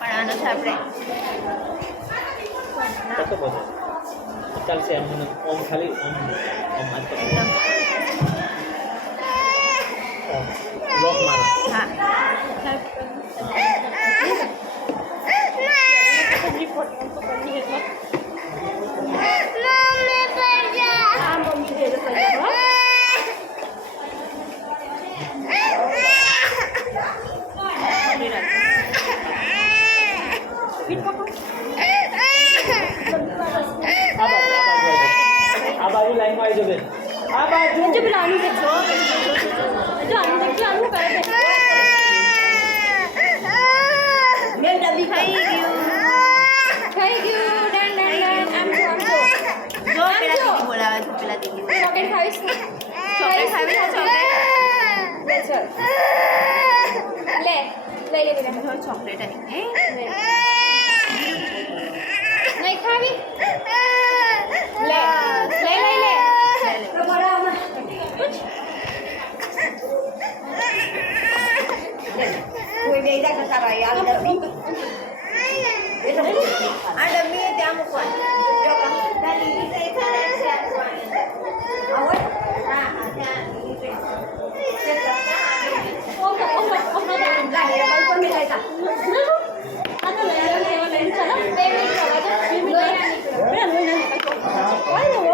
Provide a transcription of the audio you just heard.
પણ આનો છે આપણે કતો બધો ચાલશે એમ ઓમ ખાલી ઓમ ઓમ આ તો એકદમ લોક મારો હા આ બાજુ લાઈનમાં આવી જશે આ બાજુ जो बिलानु देखो जो आलू देखो आलू कर दे મેં ડબ્બી ખાઈ ગયું डन डन डन आम जो જો પેલા દીદી બોલાવે છે પેલા દીદી चॉकलेट खावीस ચોકલેટ ખાવી છે ચોકલેટ ले चल ले ले ले ले જો ચોકલેટ આવી नहीं खावी ले ले ले ले तुम्हारा कुछ કોઈ બે જા કરતા રહી આ ડબ્બી આ ડબ્બી ત્યાં મૂકવાની જો પેલી રીતે ખાને છે આવો હા ત્યાં ओ नो लाइए बल पर मिलाएगा आ तो ले